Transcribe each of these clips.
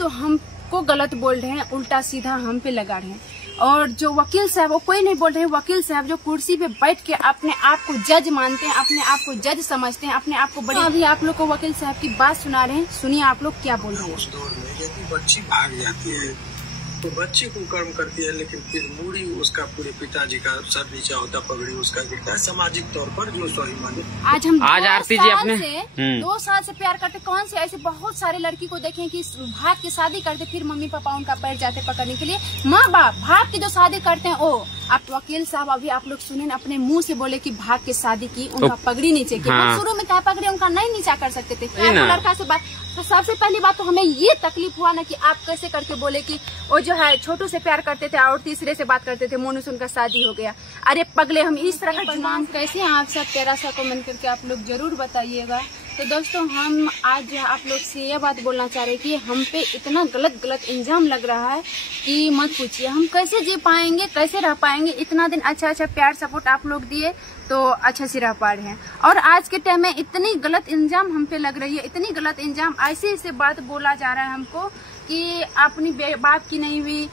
तो हमको गलत बोल रहे हैं, उल्टा सीधा हम पे लगा रहे हैं। और जो वकील साहब, वो कोई नहीं बोल रहे हैं, वकील साहब जो कुर्सी पे बैठ के अपने आप को जज मानते हैं, अपने आप को जज समझते हैं, अपने आप को बड़ी। अभी आप लोग को वकील साहब की बात सुना रहे हैं, सुनिए आप लोग क्या बोल रहे हैं। उस दौर में यदि बच्ची भाग जाती है तो बच्ची को कर्म करती है, लेकिन फिर मूड़ी उसका पूरे पिताजी का सर नीचा होता, पगड़ी उसका गिरता है। सामाजिक तौर पर जो सही माने। आज आरती जी अपने 2 साल से प्यार करते, कौन से ऐसे बहुत सारे लड़की को देखें कि भाग के शादी करते, फिर मम्मी पापा उनका पैर जाते पकड़ने के लिए। माँ बाप भाग के जो शादी करते हैं, ओ आप वकील साहब अभी आप लोग सुने न, अपने मुंह से बोले कि भाग के शादी की, उनका पगड़ी नीचे की। हाँ। शुरू में क्या पगड़ी उनका नहीं नीचा कर सकते थे, लड़का से बात। तो सबसे पहली बात तो हमें ये तकलीफ हुआ ना कि आप कैसे करके बोले कि वो जो है छोटू से प्यार करते थे और तीसरे से बात करते थे, मोनू से उनका शादी हो गया। अरे पगले, हम इस तरह का जुबान कैसे हैं? आप सब 1300 कमेंट करके आप लोग जरूर बताइएगा। तो दोस्तों हम आज जो आप लोग से ये बात बोलना चाह रहे हैं कि हम पे इतना गलत इल्जाम लग रहा है कि मत पूछिए। हम कैसे जी पाएंगे, कैसे रह पाएंगे? इतना दिन अच्छा प्यार सपोर्ट आप लोग दिए तो अच्छा से रह पा रहे हैं, और आज के टाइम में इतनी गलत इल्जाम हम पे लग रही है, इतनी गलत इल्जाम, ऐसे बात बोला जा रहा है हमको कि अपनी बाप की नहीं हुई,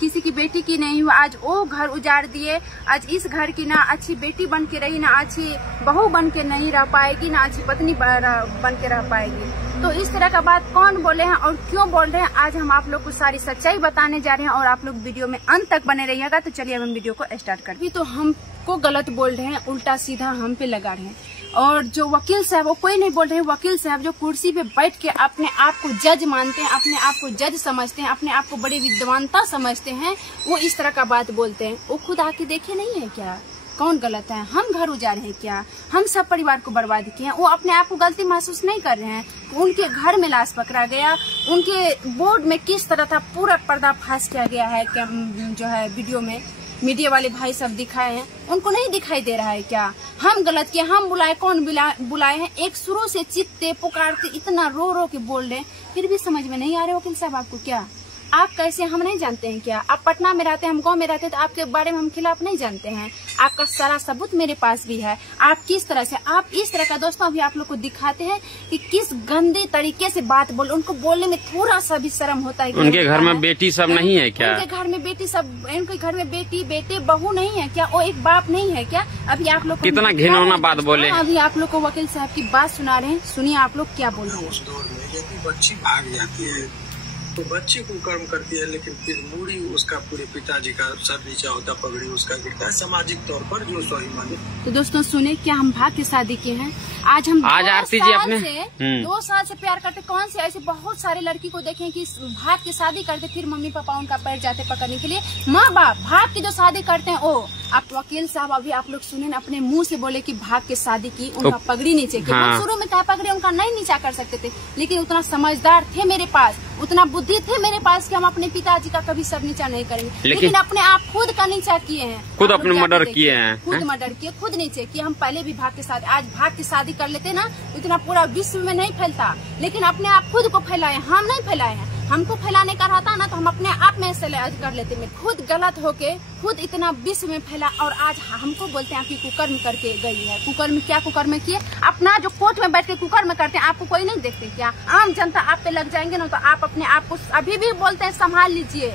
किसी की बेटी की नहीं हुई, आज वो घर उजाड़ दिए, आज इस घर की ना अच्छी बेटी बन के रही, ना अच्छी बहू बन के नहीं रह पाएगी, ना अच्छी पत्नी बन के रह पाएगी। तो इस तरह का बात कौन बोले हैं और क्यों बोल रहे हैं, आज हम आप लोग को सारी सच्चाई बताने जा रहे हैं, और आप लोग वीडियो में अंत तक बने रहिएगा। तो चलिए अब हम वीडियो को स्टार्ट करते हैं। तो हमको गलत बोल रहे हैं, उल्टा सीधा हम पे लगा रहे हैं। और जो वकील साहब, वो कोई नहीं बोल रहे हैं, वकील साहब जो कुर्सी पे बैठ के अपने आप को जज मानते हैं, अपने आप को जज समझते हैं, अपने आप को बड़ी विद्वानता समझते हैं, वो इस तरह का बात बोलते हैं। वो खुद आके देखे नहीं है क्या कौन गलत है? हम घर उजाड़े हैं क्या? हम सब परिवार को बर्बाद किए हैं? वो अपने आप को गलती महसूस नहीं कर रहे हैं? उनके घर में लाश पकड़ा गया, उनके बोर्ड में किस तरह था पूरा पर्दाफाश किया गया है, जो है वीडियो में मीडिया वाले भाई सब दिखाए हैं, उनको नहीं दिखाई दे रहा है क्या? हम गलत किए, हम बुलाए, कौन बुलाए हैं? एक शुरू से चित्ते पुकारते इतना रो के बोल रहे हैं, फिर भी समझ में नहीं आ रहे वकील साहब आपको क्या? आप कैसे, हम नहीं जानते हैं क्या? आप पटना में रहते हैं, हम गांव में रहते हैं, तो आपके बारे में हम खिलाफ नहीं जानते हैं? आपका सारा सबूत मेरे पास भी है। आप किस तरह से, आप इस तरह का दोस्तों अभी आप लोग को दिखाते हैं कि किस गंदे तरीके से बात बोल, उनको बोलने में थोड़ा सा भी शर्म होता है। उनके घर में बेटी सब नहीं है क्या? उनके घर में बेटी सब, उनके घर में बेटी बेटे बहू नहीं है क्या? वो एक बाप नहीं है क्या? अभी आप लोग कितना घिनौना बात बोले। अभी आप लोग को वकील साहब की बात सुना रहे हैं, सुनिए आप लोग क्या बोल रहे हैं। उस दौर में यदि बच्ची भाग जाती है तो बच्ची को कर्म करती है, लेकिन फिर मूड़ी उसका पूरे पिताजी का सर नीचा होता, पगड़ी उसका गिरता है। सामाजिक तौर पर जो सही माने। तो दोस्तों सुने, क्या हम भाग के शादी किए हैं? आज आरती जी अपने 2 साल से प्यार करते, कौन से ऐसे बहुत सारे लड़की को देखें कि भाग के शादी करते, फिर मम्मी पापा उनका पैर जाते पकड़ने के लिए। माँ बाप भाग के जो शादी करते हैं, ओ आप वकील साहब अभी आप लोग सुने न, अपने मुंह से बोले कि भाग के शादी की, उनका पगड़ी नीचे की। हाँ। शुरू में क्या पगड़ी उनका नहीं नीचा कर सकते थे, लेकिन उतना समझदार थे मेरे पास, उतना बुद्धि थे मेरे पास कि हम अपने पिताजी का कभी सर नीचा नहीं करेंगे, लेकिन अपने आप खुद का नीचा किए हैं, खुद अपने मर्डर किए हैं, खुद मर्डर किए, खुद नीचे किए। हम पहले भी भाग के शादी, आज भाग के शादी कर लेते ना, इतना पूरा विश्व में नहीं फैलता, लेकिन अपने आप खुद को फैलाए, हम नहीं फैलाए हैं। हमको फैलाने का रहता ना तो हम अपने आप में से कर लेते में, खुद गलत होके खुद इतना विश्व में फैला, और आज हमको बोलते हैं कि कुकर्म करके गई है। कुकर्म क्या कुकर्म किए? अपना जो कोर्ट में बैठ के कुकर्म करते हैं, आपको कोई नहीं देखते क्या? आम जनता आप पे लग जाएंगे ना, तो आप अपने आप को अभी भी बोलते हैं संभाल लीजिए।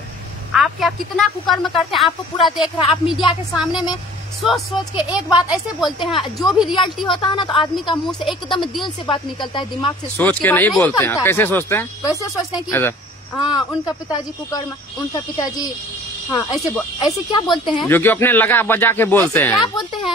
आप क्या कितना कुकर्म करते हैं, आपको पूरा देख रहा है। आप मीडिया के सामने में सोच के एक बात ऐसे बोलते हैं, जो भी रियलिटी होता है ना, तो आदमी का मुंह से एकदम दिल से बात निकलता है, दिमाग से सोच के नहीं बोलते हैं। कैसे सोचते हैं? कैसे सोचते हैं कि हाँ उनका पिताजी कुकर्म, उनका पिताजी, हाँ ऐसे क्या बोलते हैं, जो कि अपने लगा बजा के बोलते हैं। क्या बोलते हैं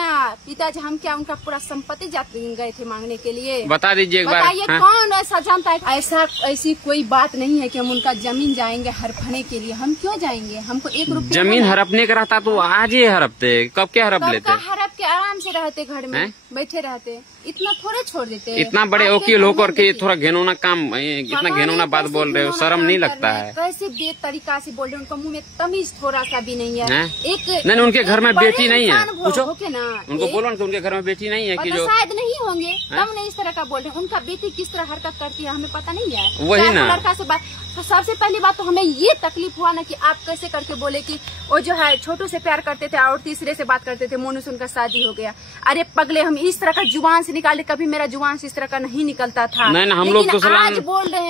पिताजी? हम क्या उनका पूरा संपत्ति गए थे मांगने के लिए? बता दीजिए एक बार। बताइए कौन ऐसा जानता है? ऐसी कोई बात नहीं है कि हम उनका जमीन जाएंगे हड़पने के लिए। हम क्यों जाएंगे? हमको 1 रुपया जमीन हड़पने का रहता तो आज ही हड़पते, कब क्या हड़प लेते? हड़प के आराम से रहते, घर में बैठे रहते, इतना थोड़े छोड़ देते। इतना बड़े वकील होकर के थोड़ा घिनौना काम, इतना घिनौना बात बोल रहे हो, शर्म नहीं लगता है? कैसे बेतरीका से बोल रहे हैं, उनका मुंह में तमीज थोड़ा सा भी नहीं है। एक नहीं उनके घर में बेटी नहीं है, पूछो ना, उनको बोलो ना कि उनके घर में बेटी नहीं है कि जो शायद नहीं होंगे, तब नहीं इस तरह का बोल रहे। उनका बेटी किस तरह हरकत करती है हमें पता नहीं है। वही ना, लड़का से बात, तो सबसे पहली बात तो हमें ये तकलीफ हुआ ना कि आप कैसे करके बोले कि वो जो है छोटू से प्यार करते थे और तीसरे से बात करते थे, मोनू से उनका शादी हो गया। अरे पगले, हम इस तरह का जुबान से निकाले, कभी मेरा जुबान से इस तरह का नहीं निकलता था। नहीं, हम लोग तो आज बोल रहे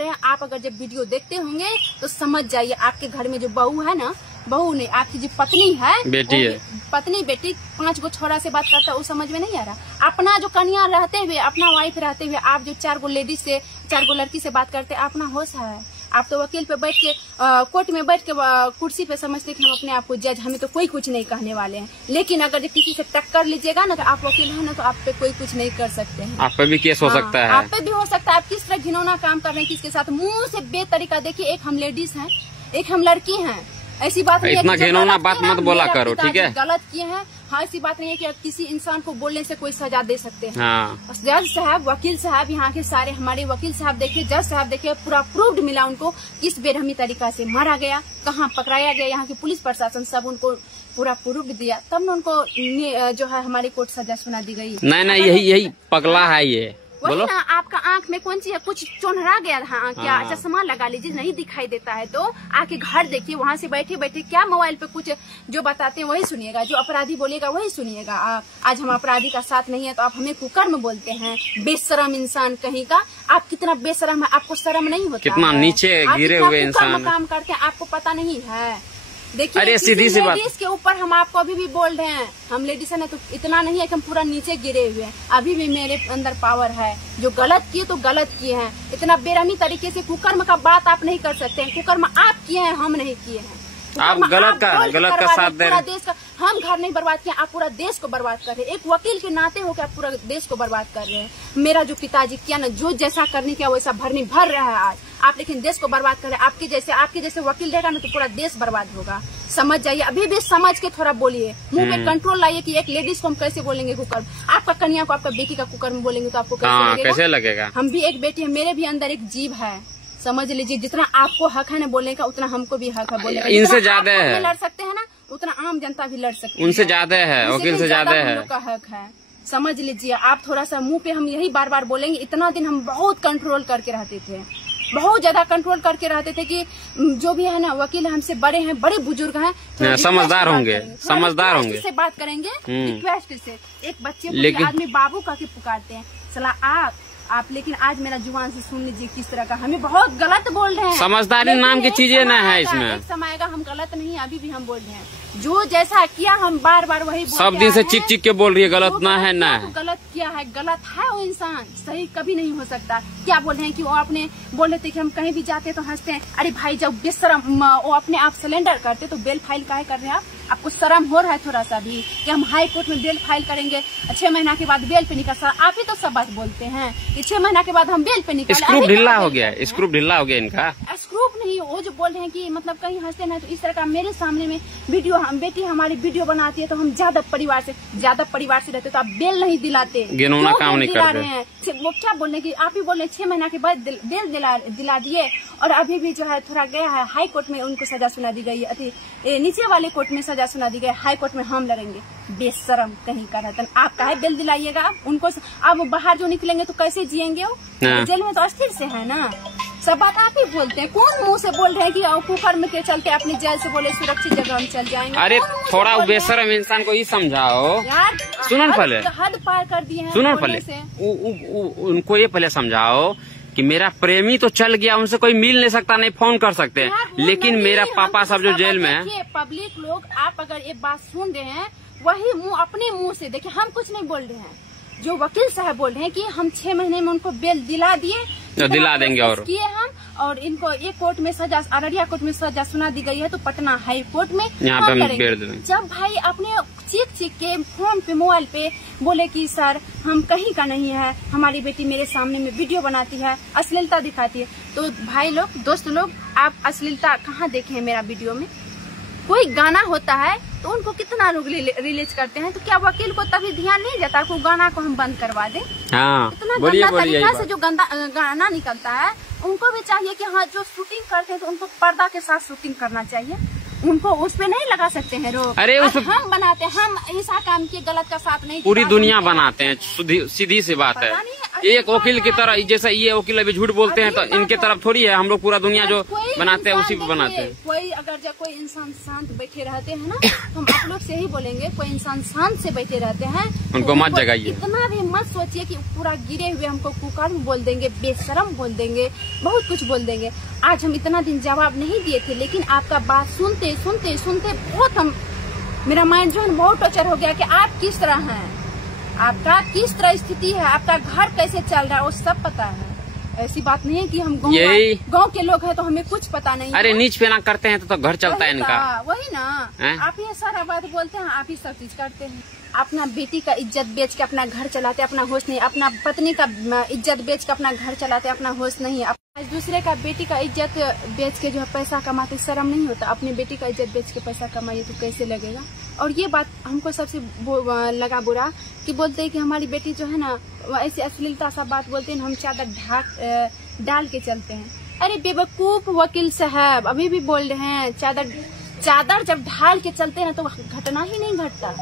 हैं। आप अगर जब वीडियो देखते होंगे तो समझ जाइए, आपके घर में जो बहू है ना, बहू नहीं, आपकी जो पत्नी है, बेटी है, पत्नी बेटी 5 गो छोरा से बात करता है, वो समझ में नहीं आ रहा। अपना जो कन्या रहते हुए, अपना वाइफ रहते हुए, आप जो 4 गो लेडीज से, 4 गो लड़की से बात करते, अपना होश है? आप तो वकील पे बैठ के, कोर्ट में बैठ के कुर्सी पे समझते कि हम अपने आप को जज, हमें तो कोई कुछ नहीं कहने वाले हैं। लेकिन अगर किसी से टक्कर लीजिएगा ना, तो आप वकील है ना, तो आप पे कोई कुछ नहीं कर सकते हैं। आप पे भी केस हो सकता है, आप पे भी हो सकता है। आप किस तरह घिनौना काम कर रहे हैं किसके साथ, मुंह से बेतरीका। देखिए, एक हम लेडीज हैं, एक हम लड़की हैं, ऐसी बात नहीं है। इतना घिनौना बात मत बोला करो, ठीक है? गलत किए हैं, हाँ, ऐसी बात नहीं है कि आप किसी इंसान को बोलने से कोई सजा दे सकते हैं। हाँ। जज साहब, वकील साहब, यहाँ के सारे हमारे वकील साहब देखिए, जज साहब देखिए, पूरा प्रूव्ड मिला उनको किस बेरहमी तरीका से मारा गया, कहाँ पकड़ाया गया। यहाँ के पुलिस प्रशासन सब उनको पूरा प्रूव्ड दिया, तब न उनको जो है हमारी कोर्ट सजा सुना दी गई। नहीं, यही पगला है ये। वही ना, आपका आंख में कौन सी है, कुछ चोनहरा गया था क्या? चश्मा लगा लीजिए, नहीं दिखाई देता है तो आके घर देखिए, वहाँ से बैठे बैठे क्या मोबाइल पे कुछ जो बताते हैं वही सुनिएगा, जो अपराधी बोलेगा वही सुनिएगा। आज हम अपराधी का साथ नहीं है तो आप हमें कुकर्म बोलते हैं, बेशरम इंसान कहीं का। आप कितना बेशरम है, आपको शर्म नहीं होता? कितना नीचे गिरे हुए इंसान काम करते हैं, आपको पता नहीं है? देखिए, अरे सीधी सी बात, लेडीज के ऊपर हम आपको अभी भी बोल रहे हैं, हम लेडीज है ना, तो इतना नहीं है कि हम पूरा नीचे गिरे हुए हैं। अभी भी मेरे अंदर पावर है। जो गलत किए तो गलत किए हैं। इतना बेरहमी तरीके से कुकर्म का बात आप नहीं कर सकते हैं। कुकर्म आप किए हैं, हम नहीं किए हैं। आप गलत का साथ दे रहे। देश का हम घर नहीं बर्बाद किए, आप पूरा देश को बर्बाद कर रहे हैं। एक वकील के नाते होकर आप पूरा देश को बर्बाद कर रहे हैं। मेरा जो पिताजी किया ना, जो जैसा करने किया वैसा भरनी भर रहा है आज आप, लेकिन देश को बर्बाद कर रहे हैं। आपके जैसे वकील रहेगा ना तो पूरा देश बर्बाद होगा, समझ जाइए। अभी भी समझ के थोड़ा बोलिए, मुंह पे कंट्रोल लाइए कि एक लेडीज को हम कैसे बोलेंगे कुकर्म। आपका कन्या को, आपका बेटी का कुकर्म बोलेंगे तो आपको कैसे लगेगा? हम भी एक बेटी है, मेरे भी अंदर एक जीव है, समझ लीजिए। जितना आपको हक है ना बोलने का, उतना हमको भी हक है बोलने का। इनसे ज्यादा है, लड़ सकते हैं ना, उतना आम जनता भी लड़ सकती है। उनसे ज्यादा है, वकील से ज्यादा है, हम लोग का हक है, समझ लीजिए। आप थोड़ा सा मुंह पे हम यही बार बार बोलेंगे। इतना दिन हम बहुत कंट्रोल करके रहते थे, बहुत ज्यादा कंट्रोल करके रहते थे कि जो भी है ना वकील हमसे बड़े हैं, बड़े बुजुर्ग हैं, समझदार होंगे, समझदार होंगे, से बात करेंगे रिक्वेस्ट से। एक बच्चे को आदमी बाबू का के पुकारते हैं, सलाह आप, लेकिन आज मेरा जुबान से सुन लीजिए किस तरह का हमें बहुत गलत बोल रहे हैं। समझदारी नाम की चीजें ना है इसमें। एक समय आएगा, हम गलत नहीं, अभी भी हम बोल रहे हैं। जो जैसा किया हम बार बार वही सब दिन से चिक चिक के बोल रही है, गलत ना है ना है। गलत किया है, गलत है वो इंसान, सही कभी नहीं हो सकता। क्या बोल रहे हैं कि वो अपने बोल रहे थे कि हम कहीं भी जाते तो हंसते हैं। अरे भाई, जब बेशरम वो अपने आप सिलेंडर करते तो बेल फाइल काहे कर रहे हैं आप? आपको शर्म हो रहा है थोड़ा सा भी कि हम हाई कोर्ट में बेल फाइल करेंगे, 6 महीना के बाद बेल पे निकल। आप ही तो सब बात बोलते हैं कि 6 महीना के बाद हम बेल पे निकल। स्क्रूप ढीला हो गया, स्क्रूप ढीला हो गया इनका। स्क्रूप नहीं, वो जो बोल रहे हैं कि मतलब कहीं हंसते ना, तो इस तरह का मेरे सामने में वीडियो, हम बेटी हमारी वीडियो बनाती है तो हम ज्यादा परिवार से रहते तो आप बेल नहीं दिलाते, गिनौना काम नहीं कर रहे हैं। वो क्या बोल रहे हैं कि आप ही बोल रहे हैं 6 महीना के बाद बेल दिला दिए, और अभी भी जो है थोड़ा गया है हाई कोर्ट में, उनको सजा सुना दी गई है, नीचे वाले कोर्ट में सजा सुना दी गई, हाई कोर्ट में हम लड़ेंगे। बेशरम कहीं का रहता। आप काहे बेल दिलाइएगा उनको? अब बाहर जो निकलेंगे तो कैसे जिएंगे वो? जेल में तो अस्थिर से है ना। सब बात आप ही बोलते हैं। कौन मुंह से बोल रहे हैं कि कुकर्म के चलते अपनी जेल से बोले सुरक्षित जगह हम चल जाएंगे? अरे थोड़ा बेशरम इंसान को ही समझाओ यार। सुनो पहले, हद पार कर दिए हैं। सुनो पहले, उनको ये पहले समझाओ कि मेरा प्रेमी तो चल गया, उनसे कोई मिल नहीं सकता, नहीं फोन कर सकते, लेकिन मेरा पापा सब जो जेल में है। पब्लिक लोग, आप अगर ये बात सुन रहे हैं, वही मुंह अपने मुंह से देखिए, हम कुछ नहीं बोल रहे हैं। जो वकील साहब बोल रहे हैं कि हम 6 महीने में उनको बेल दिला दिए, दिला देंगे, और किए हम, और इनको एक कोर्ट में सजा, अररिया कोर्ट में सजा सुना दी गई है, तो पटना हाई कोर्ट में यहाँ पे हम बेल देंगे। जब भाई अपने चीख के फोन पे, मोबाइल पे बोले कि सर हम कहीं का नहीं है, हमारी बेटी मेरे सामने में वीडियो बनाती है, अश्लीलता दिखाती है, तो भाई लोग, दोस्त लोग, आप अश्लीलता कहाँ देखे हैं मेरा वीडियो में? कोई गाना होता है तो उनको कितना लोग रिलीज करते हैं, तो क्या वकील को तभी ध्यान नहीं जाता को गाना को हम बंद करवा दें? हाँ, इतना गंदा तरीका से जो गंदा गाना निकलता है, उनको भी चाहिए कि हाँ, जो शूटिंग करते हैं तो उनको पर्दा के साथ शूटिंग करना चाहिए। उनको उस पे नहीं लगा सकते हैं रोक। अरे हम बनाते हैं, हम ऐसा काम किए गलत का साथ नहीं, पूरी दुनिया बनाते हैं, सीधी सी बात है। एक वकील की तरह, जैसा ये वकील अभी झूठ बोलते हैं तो इनके तरफ थोड़ी है, हम लोग पूरा दुनिया जो बनाते हैं उसी पे बनाते हैं। कोई अगर जब कोई इंसान शांत बैठे रहते हैं ना, तो हम आप लोग से ही बोलेंगे, कोई इंसान शांत से बैठे रहते हैं उनको मत जगाइए। इतना भी मत सोचिए कि पूरा गिरे हुए हमको कुकर्म बोल देंगे, बेशरम बोल देंगे, बहुत कुछ बोल देंगे। आज हम इतना दिन जवाब नहीं दिए थे, लेकिन आपका बात सुनते सुनते सुनते बहुत मेरा माइंड जो है बहुत टॉर्चर हो गया कि आप किस तरह हैं, आपका किस तरह स्थिति है, आपका घर कैसे चल रहा है, वो सब पता है। ऐसी बात नहीं है कि हम गांव के लोग हैं तो हमें कुछ पता नहीं। अरे नीच पे ना करते हैं तो घर चलता है इनका। वही ना, आप ये सारा बात बोलते हैं, आप ही सब चीज करते हैं। अपना बेटी का इज्जत बेच के अपना घर चलाते, अपना होश नहीं। अपना पत्नी का इज्जत बेच के अपना घर चलाते, अपना होश नहीं। दूसरे का बेटी का इज्जत बेच के जो है पैसा कमाते, शर्म नहीं होता? अपनी बेटी का इज्जत बेच के पैसा कमाइए तो कैसे लगेगा? और ये बात हमको सबसे लगा बुरा कि बोलते हैं कि हमारी बेटी जो है ना ऐसी अश्लीलता सा बात बोलते हैं, हम चादर डाल के चलते हैं। अरे बेवकूफ वकील साहब, अभी भी बोल रहे हैं चादर जब ढाल के चलते हैं तो घटना ही नहीं घटता।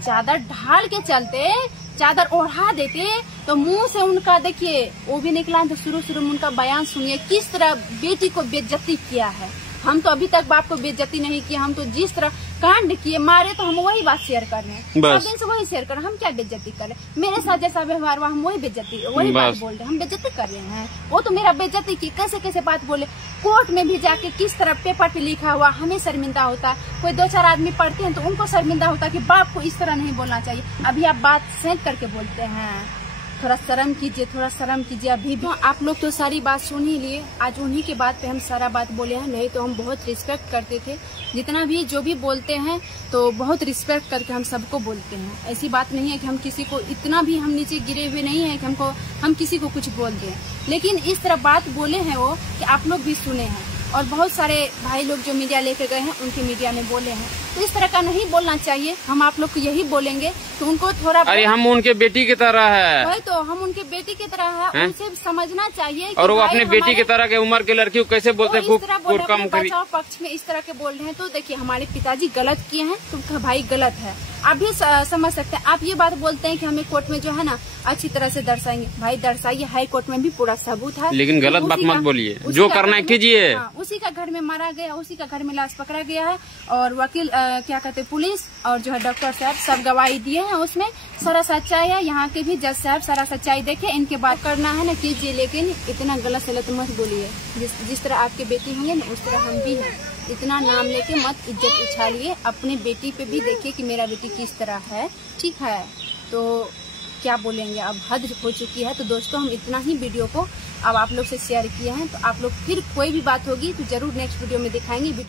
चादर ढाल के चलते, चादर ओढ़ा देते तो मुंह से उनका देखिए वो भी निकला। तो शुरू में उनका बयान सुनिए, किस तरह बेटी को बेइज्जती किया है। हम तो अभी तक बाप को बेइज्जती नहीं किया, हम तो जिस तरह कांड किए मारे तो हम वही बात शेयर कर रहे हैं, सब दिन से वही शेयर कर रहे हैं। हम क्या बेइज्जती कर रहे हैं? मेरे साथ जैसा व्यवहार हुआ हम वही बात बोल रहे हैं, हम बेइज्जती कर रहे हैं। वो तो मेरा बेइज्जती की, कैसे बात बोले। कोर्ट में भी जाके किस तरह पेपर पे लिखा हुआ हमें शर्मिंदा होता। कोई 2-4 आदमी पढ़ते हैं तो उनको शर्मिंदा होता कि बाप को इस तरह नहीं बोलना चाहिए। अभी आप बात सेंध करके बोलते हैं, थोड़ा शर्म कीजिए, थोड़ा शर्म कीजिए। अभी भी आप लोग तो सारी बात सुन ही लिए, आज उन्हीं के बात पे हम सारा बात बोले हैं। नहीं तो हम बहुत रिस्पेक्ट करते थे, जितना भी जो भी बोलते हैं तो बहुत रिस्पेक्ट करके हम सबको बोलते हैं। ऐसी बात नहीं है कि हम किसी को, इतना भी हम नीचे गिरे हुए नहीं है कि हम किसी को कुछ बोल दें। लेकिन इस तरह बात बोले हैं वो कि आप लोग भी सुने हैं, और बहुत सारे भाई लोग जो मीडिया लेके गए हैं उनके मीडिया में बोले हैं। तो इस तरह का नहीं बोलना चाहिए। हम आप लोग को यही बोलेंगे कि उनको थोड़ा, अरे हम उनके बेटी की तरह है, वही तो हम उनके बेटी की तरह है, उनसे समझना चाहिए। और वो अपने बेटी की तरह के उम्र की लड़की को कैसे बोलते हैं? बचाव पक्ष में इस तरह के बोल रहे हैं। तो देखिए हमारे पिताजी गलत किए हैं तो भाई गलत है, आप भी समझ सकते हैं। आप ये बात बोलते हैं कि हमें कोर्ट में जो है ना अच्छी तरह से दर्शाएंगे, भाई दर्शाइए, हाई कोर्ट में भी पूरा सबूत है। लेकिन गलत बात मत बोलिए, जो करना है कीजिए। उसी का घर में मारा गया, उसी का घर में लाश पकड़ा गया है, और वकील क्या कहते हैं, पुलिस और जो है डॉक्टर साहब सब गवाही दिए हैं, उसमें सारा सच्चाई है। यहाँ के भी जज साहब सारा सच्चाई देखे, इनके बात करना है ना कीजिए, लेकिन इतना गलत सलत मत बोलिए। जिस तरह आपके बेटी होंगे ना उस तरह हम भी हैं। इतना नाम लेके मत इज्जत उछालिए। अपने बेटी पे भी देखिए कि मेरा बेटी किस तरह है, ठीक है? तो क्या बोलेंगे, अब हद हो चुकी है। तो दोस्तों हम इतना ही वीडियो को अब आप लोग से शेयर किए हैं। तो आप लोग फिर कोई भी बात होगी तो जरूर नेक्स्ट वीडियो में दिखाएंगे।